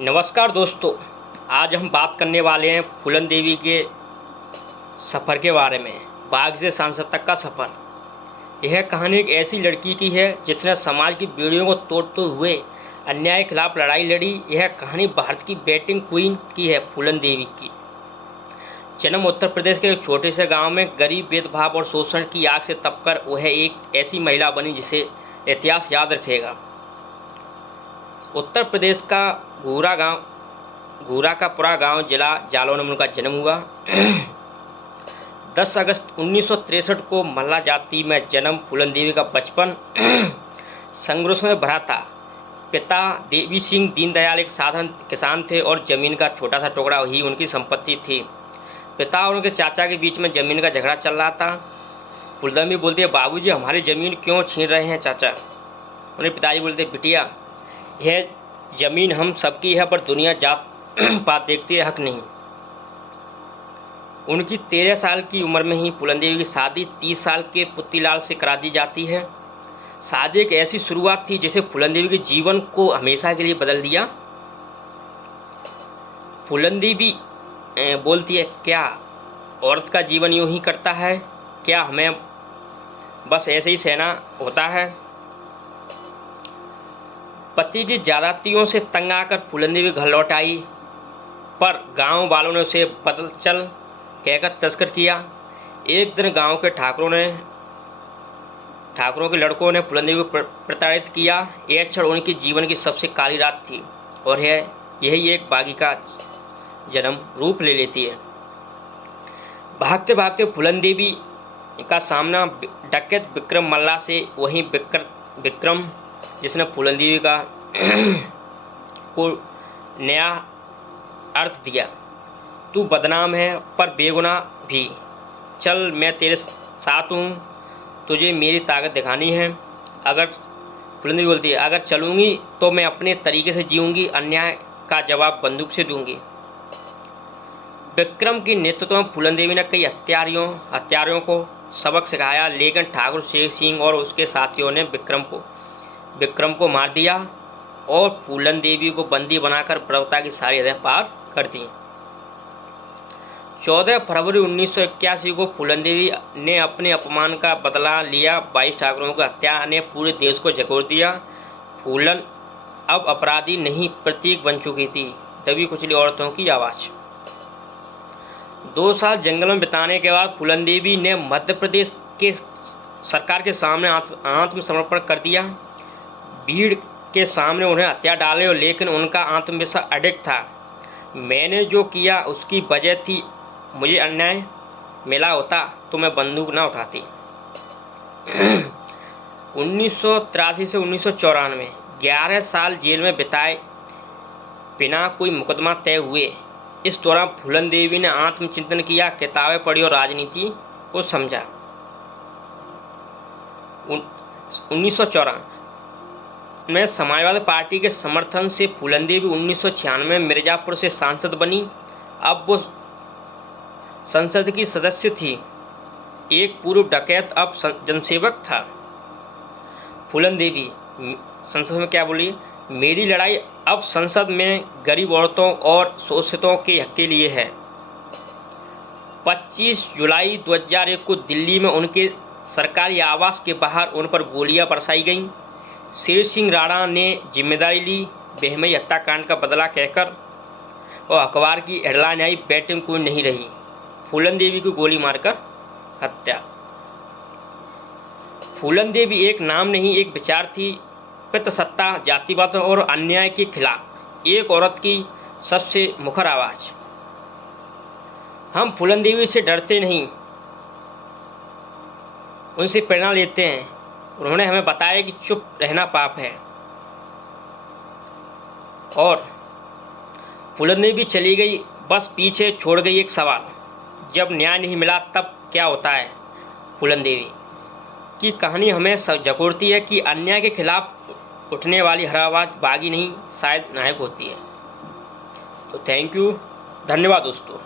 नमस्कार दोस्तों, आज हम बात करने वाले हैं फूलन देवी के सफ़र के बारे में। बाग से सांसद तक का सफ़र। यह कहानी एक ऐसी लड़की की है जिसने समाज की बेड़ियों को तोड़ते हुए अन्याय के खिलाफ लड़ाई लड़ी। यह कहानी भारत की बैटिंग क्वीन की है, फूलन देवी की। जन्म उत्तर प्रदेश के एक छोटे से गांव में गरीब, भेदभाव और शोषण की आग से तपकर वह एक ऐसी महिला बनी जिसे इतिहास याद रखेगा। उत्तर प्रदेश का घूरा का पूरा गांव जिला जालौन में उनका जन्म हुआ। 10 अगस्त 1963 को मल्ला जाति में जन्म। फूलन देवी का बचपन संघर्ष में भरा था। पिता देवी सिंह दीनदयाल एक साधारण किसान थे और जमीन का छोटा सा टुकड़ा ही उनकी संपत्ति थी। पिता और उनके चाचा के बीच में जमीन का झगड़ा चल रहा था। फूलन देवी बोलती है, बाबूजी हमारी ज़मीन क्यों छीन रहे हैं चाचा। उन्हें पिताजी बोलते, बिटिया यह ज़मीन हम सबकी है, पर दुनिया जात पात देखती है, हक नहीं। उनकी 13 साल की उम्र में ही फूलन देवी की शादी 30 साल के पुत्तीलाल से करा दी जाती है। शादी एक ऐसी शुरुआत थी जिसे फूलन देवी के जीवन को हमेशा के लिए बदल दिया। फूलन देवी बोलती है, क्या औरत का जीवन यूं ही करता है? क्या हमें बस ऐसे ही सहना होता है? पति की ज्यादतियों से तंग आकर फूलन देवी घर लौट आई, पर गांव वालों ने उसे बदल चल कहकर तस्कर किया। एक दिन गांव के ठाकुरों के लड़कों ने फूलन देवी को प्रताड़ित किया। यह क्षण उनके जीवन की सबसे काली रात थी और यही एक बागी का जन्म रूप ले लेती है। भागते भागते फूलन देवी का सामना डकैत विक्रम मल्ला से, वहीं विक्रम जिसने फूलन देवी का को नया अर्थ दिया। तू बदनाम है पर बेगुनाह भी। चल मैं तेरे साथ हूँ, तुझे मेरी ताकत दिखानी है। फूलन देवी बोलती है, अगर चलूँगी तो मैं अपने तरीके से जीऊँगी, अन्याय का जवाब बंदूक से दूँगी। विक्रम की नेतृत्व में फूलन देवी ने कई हत्यारों को सबक सिखाया, लेकिन ठाकुर शेख सिंह और उसके साथियों ने विक्रम को मार दिया और फूलन देवी को बंदी बनाकर बर्बरता की सारी हदें पार कर दी। 14 फरवरी 1981 को फूलन देवी ने अपने अपमान का बदला लिया। 22 ठाकुरों की हत्या ने पूरे देश को झकोर दिया। फूलन अब अपराधी नहीं, प्रतीक बन चुकी थी, दबी कुचली औरतों की आवाज़। 2 साल जंगल में बिताने के बाद फूलन देवी ने मध्य प्रदेश के सरकार के सामने आत्मसमर्पण कर दिया। भीड़ के सामने उन्हें हत्या डाले, लेकिन उनका आत्मविश्वास अडिग था। मैंने जो किया उसकी वजह थी, मुझे अन्याय मिला होता तो मैं बंदूक ना उठाती। 1983 से 1994 11 साल जेल में बिताए बिना कोई मुकदमा तय हुए। इस दौरान फूलन देवी ने आत्मचिंतन किया, किताबें पढ़ी और राजनीति को समझा। 1994 में समाजवादी पार्टी के समर्थन से फूलन देवी 1996 में मिर्जापुर से सांसद बनी। अब वो संसद की सदस्य थी। एक पूर्व डकैत अब जनसेवक था। फूलन देवी संसद में क्या बोली? मेरी लड़ाई अब संसद में गरीब औरतों और शोषितों के हक के लिए है। 25 जुलाई 2001 को दिल्ली में उनके सरकारी आवास के बाहर उन पर गोलियां बरसाई गईं। शेर सिंह राणा ने जिम्मेदारी ली। बेहमई हत्याकांड का बदला कहकर और अखबार की हेडलाइन आई, बैटिंग क्वीन नहीं रही, फूलन देवी को गोली मारकर हत्या। फूलन देवी एक नाम नहीं, एक विचार थी। पितृसत्ता, जातिवाद और अन्याय के खिलाफ एक औरत की सबसे मुखर आवाज़। हम फूलन देवी से डरते नहीं, उनसे प्रेरणा लेते हैं। उन्होंने हमें बताया कि चुप रहना पाप है। और फूलन देवी चली गई, बस पीछे छोड़ गई एक सवाल, जब न्याय नहीं मिला तब क्या होता है? फूलन देवी की कहानी हमें झकोरती है कि अन्याय के खिलाफ उठने वाली हर आवाज़ बागी नहीं, शायद नायक होती है। तो थैंक यू, धन्यवाद दोस्तों।